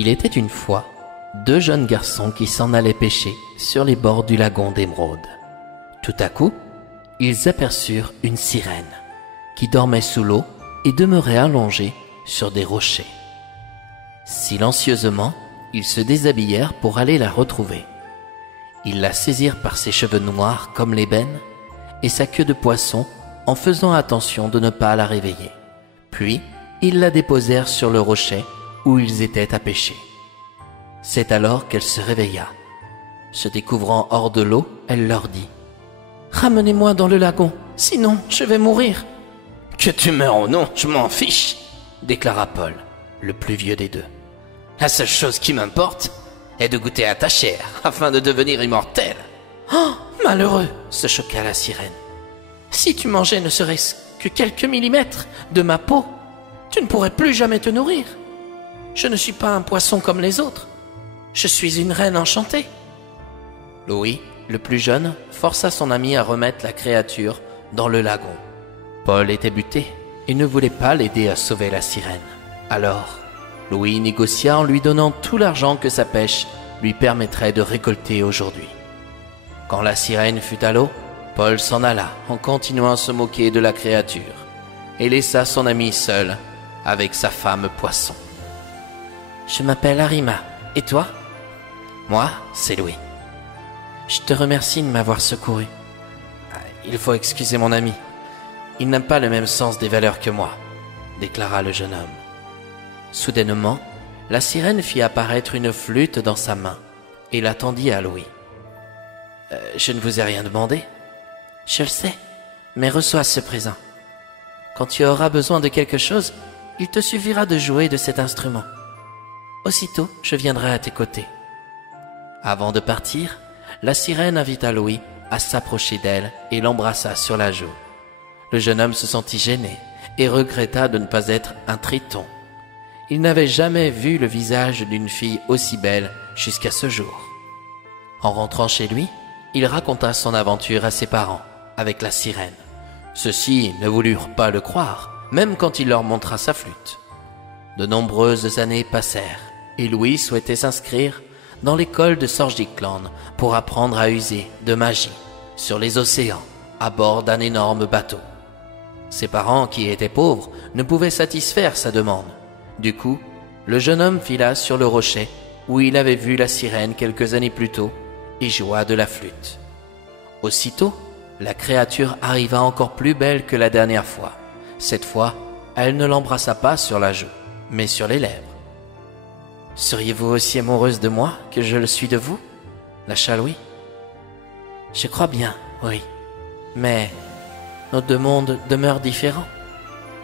Il était une fois deux jeunes garçons qui s'en allaient pêcher sur les bords du lagon d'Émeraude. Tout à coup, ils aperçurent une sirène qui dormait sous l'eau et demeurait allongée sur des rochers. Silencieusement, ils se déshabillèrent pour aller la retrouver. Ils la saisirent par ses cheveux noirs comme l'ébène et sa queue de poisson en faisant attention de ne pas la réveiller. Puis, ils la déposèrent sur le rocher où ils étaient à pêcher. C'est alors qu'elle se réveilla. Se découvrant hors de l'eau, elle leur dit « Ramenez-moi dans le lagon, sinon je vais mourir. »« Que tu meurs ou non, je m'en fiche, » déclara Paul, le plus vieux des deux. « La seule chose qui m'importe est de goûter à ta chair afin de devenir immortel. »« Oh, malheureux !» se choqua la sirène. « Si tu mangeais ne serait-ce que quelques millimètres de ma peau, tu ne pourrais plus jamais te nourrir. Je ne suis pas un poisson comme les autres. Je suis une reine enchantée. » Louis, le plus jeune, força son ami à remettre la créature dans le lagon. Paul était buté et ne voulait pas l'aider à sauver la sirène. Alors, Louis négocia en lui donnant tout l'argent que sa pêche lui permettrait de récolter aujourd'hui. Quand la sirène fut à l'eau, Paul s'en alla en continuant à se moquer de la créature et laissa son ami seul avec sa femme poisson. « Je m'appelle Arima, et toi ? » ?»« Moi, c'est Louis. »« Je te remercie de m'avoir secouru. Il faut excuser mon ami. Il n'a pas le même sens des valeurs que moi, » déclara le jeune homme. Soudainement, la sirène fit apparaître une flûte dans sa main et la tendit à Louis. « Je ne vous ai rien demandé. »« Je le sais, mais reçois ce présent. Quand tu auras besoin de quelque chose, il te suffira de jouer de cet instrument. Aussitôt, je viendrai à tes côtés. » Avant de partir, la sirène invita Louis à s'approcher d'elle et l'embrassa sur la joue. Le jeune homme se sentit gêné et regretta de ne pas être un triton. Il n'avait jamais vu le visage d'une fille aussi belle jusqu'à ce jour. En rentrant chez lui, il raconta son aventure à ses parents avec la sirène. Ceux-ci ne voulurent pas le croire, même quand il leur montra sa flûte. De nombreuses années passèrent et Louis souhaitait s'inscrire dans l'école de Sorgicland pour apprendre à user de magie sur les océans à bord d'un énorme bateau. Ses parents, qui étaient pauvres, ne pouvaient satisfaire sa demande. Du coup, le jeune homme fila sur le rocher où il avait vu la sirène quelques années plus tôt et joua de la flûte. Aussitôt, la créature arriva encore plus belle que la dernière fois. Cette fois, elle ne l'embrassa pas sur la joue, mais sur les lèvres. « Seriez-vous aussi amoureuse de moi que je le suis de vous ?» lâcha Louis. « Je crois bien, oui. Mais nos deux mondes demeurent différents.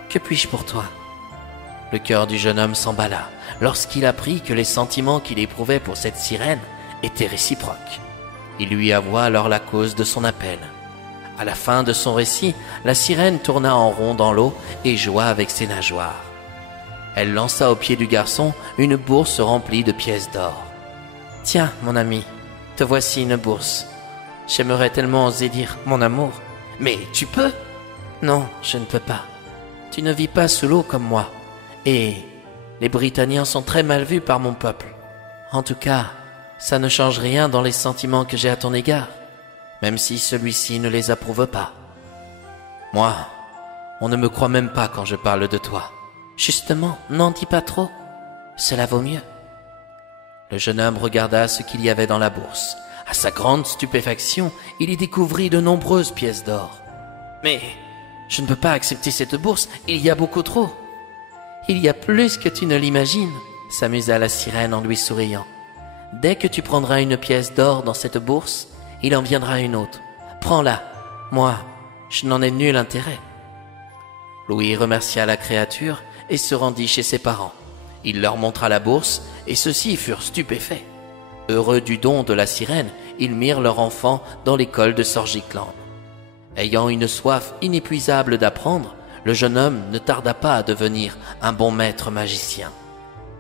Que puis-je pour toi ?» Le cœur du jeune homme s'emballa lorsqu'il apprit que les sentiments qu'il éprouvait pour cette sirène étaient réciproques. Il lui avoua alors la cause de son appel. À la fin de son récit, la sirène tourna en rond dans l'eau et joua avec ses nageoires. Elle lança aux pieds du garçon une bourse remplie de pièces d'or. « Tiens, mon ami, te voici une bourse. J'aimerais tellement oser dire mon amour. »« Mais tu peux ?»« Non, je ne peux pas. Tu ne vis pas sous l'eau comme moi. Et les Britanniens sont très mal vus par mon peuple. En tout cas, ça ne change rien dans les sentiments que j'ai à ton égard, même si celui-ci ne les approuve pas. Moi, on ne me croit même pas quand je parle de toi. Justement, n'en dis pas trop. Cela vaut mieux. » Le jeune homme regarda ce qu'il y avait dans la bourse. À sa grande stupéfaction, il y découvrit de nombreuses pièces d'or. « Mais je ne peux pas accepter cette bourse, il y a beaucoup trop. »« Il y a plus que tu ne l'imagines, » s'amusa la sirène en lui souriant. « Dès que tu prendras une pièce d'or dans cette bourse, il en viendra une autre. Prends-la. Moi, je n'en ai nul intérêt. » Louis remercia la créature et se rendit chez ses parents. Il leur montra la bourse et ceux-ci furent stupéfaits. Heureux du don de la sirène, ils mirent leur enfant dans l'école de Sorgicland. Ayant une soif inépuisable d'apprendre, le jeune homme ne tarda pas à devenir un bon maître magicien.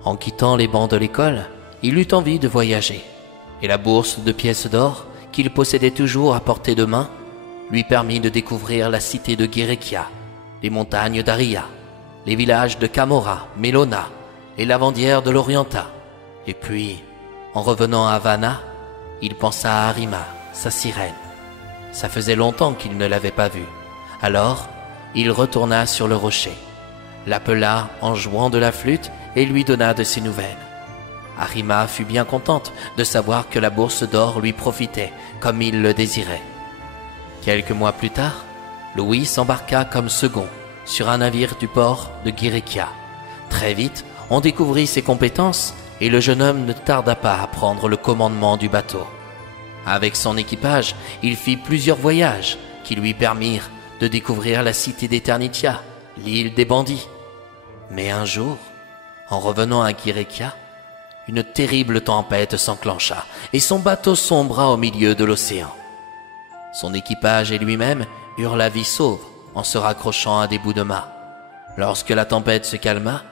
En quittant les bancs de l'école, il eut envie de voyager, et la bourse de pièces d'or, qu'il possédait toujours à portée de main, lui permit de découvrir la cité de Guérékia, les montagnes d'Aria, les villages de Camora, Mélona et Lavandière de l'Orienta. Et puis, en revenant à Havana, il pensa à Arima, sa sirène. Ça faisait longtemps qu'il ne l'avait pas vue. Alors, il retourna sur le rocher, l'appela en jouant de la flûte et lui donna de ses nouvelles. Arima fut bien contente de savoir que la bourse d'or lui profitait comme il le désirait. Quelques mois plus tard, Louis s'embarqua comme second sur un navire du port de Guirekia. Très vite, on découvrit ses compétences et le jeune homme ne tarda pas à prendre le commandement du bateau. Avec son équipage, il fit plusieurs voyages qui lui permirent de découvrir la cité d'Eternitia, l'île des bandits. Mais un jour, en revenant à Guirekia, une terrible tempête s'enclencha et son bateau sombra au milieu de l'océan. Son équipage et lui-même eurent la vie sauve en se raccrochant à des bouts de mât. Lorsque la tempête se calma,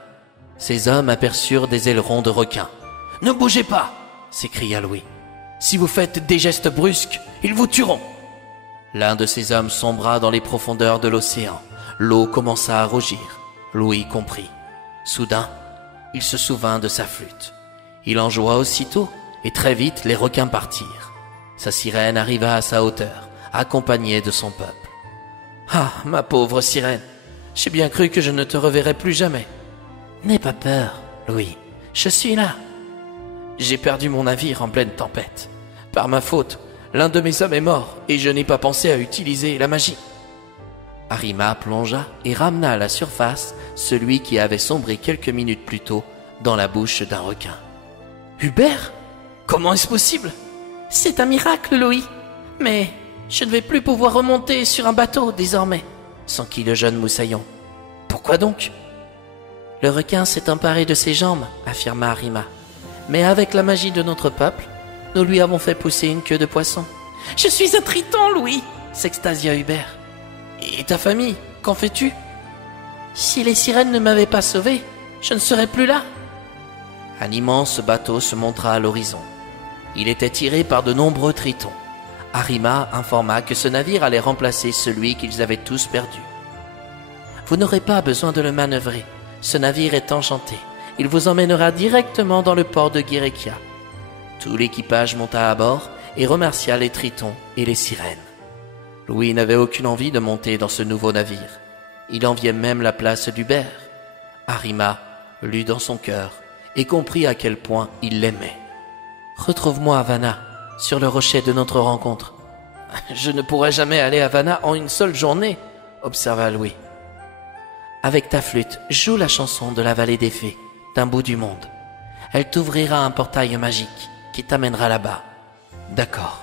ces hommes aperçurent des ailerons de requins. « Ne bougez pas !» s'écria Louis. « Si vous faites des gestes brusques, ils vous tueront !» L'un de ces hommes sombra dans les profondeurs de l'océan. L'eau commença à rougir. Louis comprit. Soudain, il se souvint de sa flûte. Il en joua aussitôt, et très vite les requins partirent. Sa sirène arriva à sa hauteur, accompagnée de son peuple. « Ah, ma pauvre sirène, j'ai bien cru que je ne te reverrais plus jamais. »« N'aie pas peur, Louis, je suis là. J'ai perdu mon navire en pleine tempête. Par ma faute, l'un de mes hommes est mort et je n'ai pas pensé à utiliser la magie. » Arima plongea et ramena à la surface celui qui avait sombré quelques minutes plus tôt dans la bouche d'un requin. « Hubert? Comment est-ce possible? »« C'est un miracle, Louis. Mais je ne vais plus pouvoir remonter sur un bateau désormais, » s'enquit le jeune moussaillon. « Pourquoi donc ?»« Le requin s'est emparé de ses jambes, » affirma Arima. « Mais avec la magie de notre peuple, nous lui avons fait pousser une queue de poisson. »« Je suis un triton, Louis !» s'extasia Hubert. « Et ta famille, qu'en fais-tu ?»« Si les sirènes ne m'avaient pas sauvé, je ne serais plus là. » Un immense bateau se montra à l'horizon. Il était tiré par de nombreux tritons. Arima informa que ce navire allait remplacer celui qu'ils avaient tous perdu. « Vous n'aurez pas besoin de le manœuvrer. Ce navire est enchanté. Il vous emmènera directement dans le port de Guirekia. » Tout l'équipage monta à bord et remercia les tritons et les sirènes. Louis n'avait aucune envie de monter dans ce nouveau navire. Il enviait même la place d'Hubert. Arima lut dans son cœur et comprit à quel point il l'aimait. « Retrouve-moi à Havana, sur le rocher de notre rencontre. »« Je ne pourrai jamais aller à Havana en une seule journée, » observa Louis. « Avec ta flûte, joue la chanson de la vallée des fées, d'un bout du monde. Elle t'ouvrira un portail magique qui t'amènera là-bas. »« D'accord. »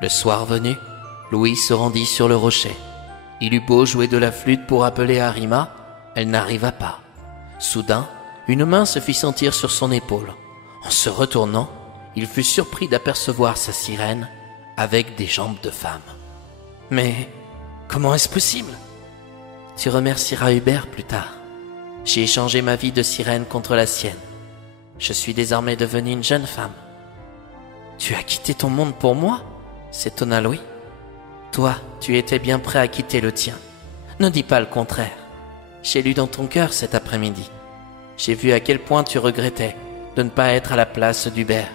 Le soir venu, Louis se rendit sur le rocher. Il eut beau jouer de la flûte pour appeler Arima, elle n'arriva pas. Soudain, une main se fit sentir sur son épaule. En se retournant, il fut surpris d'apercevoir sa sirène avec des jambes de femme. « Mais comment est-ce possible ?»« Tu remercieras Hubert plus tard. J'ai échangé ma vie de sirène contre la sienne. Je suis désormais devenue une jeune femme. »« Tu as quitté ton monde pour moi ?» s'étonna Louis. « Toi, tu étais bien prêt à quitter le tien. Ne dis pas le contraire. J'ai lu dans ton cœur cet après-midi. J'ai vu à quel point tu regrettais de ne pas être à la place d'Hubert.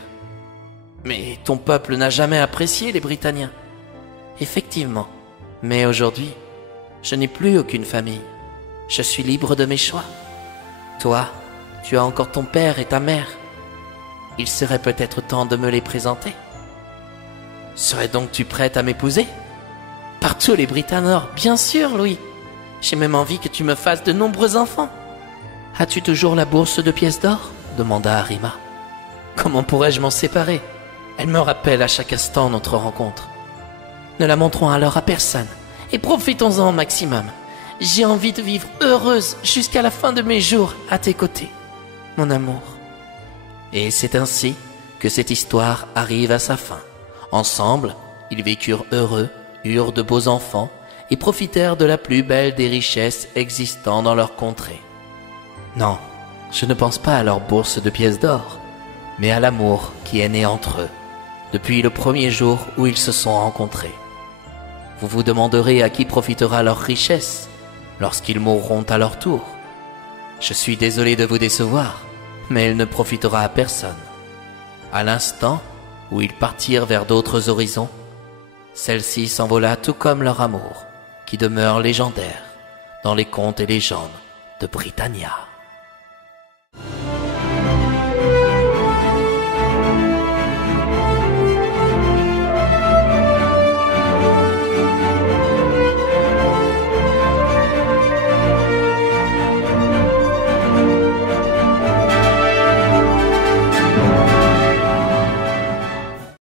Mais ton peuple n'a jamais apprécié les Britanniens. » « Effectivement, mais aujourd'hui, je n'ai plus aucune famille. Je suis libre de mes choix. Toi, tu as encore ton père et ta mère. Il serait peut-être temps de me les présenter. Serais donc-tu prête à m'épouser ? » « Par tous les Britanniens, bien sûr, Louis. J'ai même envie que tu me fasses de nombreux enfants. »« As-tu toujours la bourse de pièces d'or ?» demanda Arima. « Comment pourrais-je m'en séparer ? Elle me rappelle à chaque instant notre rencontre. Ne la montrons alors à personne et profitons-en au maximum. J'ai envie de vivre heureuse jusqu'à la fin de mes jours à tes côtés, mon amour. » Et c'est ainsi que cette histoire arrive à sa fin. Ensemble, ils vécurent heureux, eurent de beaux enfants et profitèrent de la plus belle des richesses existant dans leur contrée. Non, je ne pense pas à leur bourse de pièces d'or, mais à l'amour qui est né entre eux, depuis le premier jour où ils se sont rencontrés. Vous vous demanderez à qui profitera leur richesse lorsqu'ils mourront à leur tour. Je suis désolé de vous décevoir, mais elle ne profitera à personne. À l'instant où ils partirent vers d'autres horizons, celle-ci s'envola tout comme leur amour, qui demeure légendaire dans les contes et légendes de Britannia.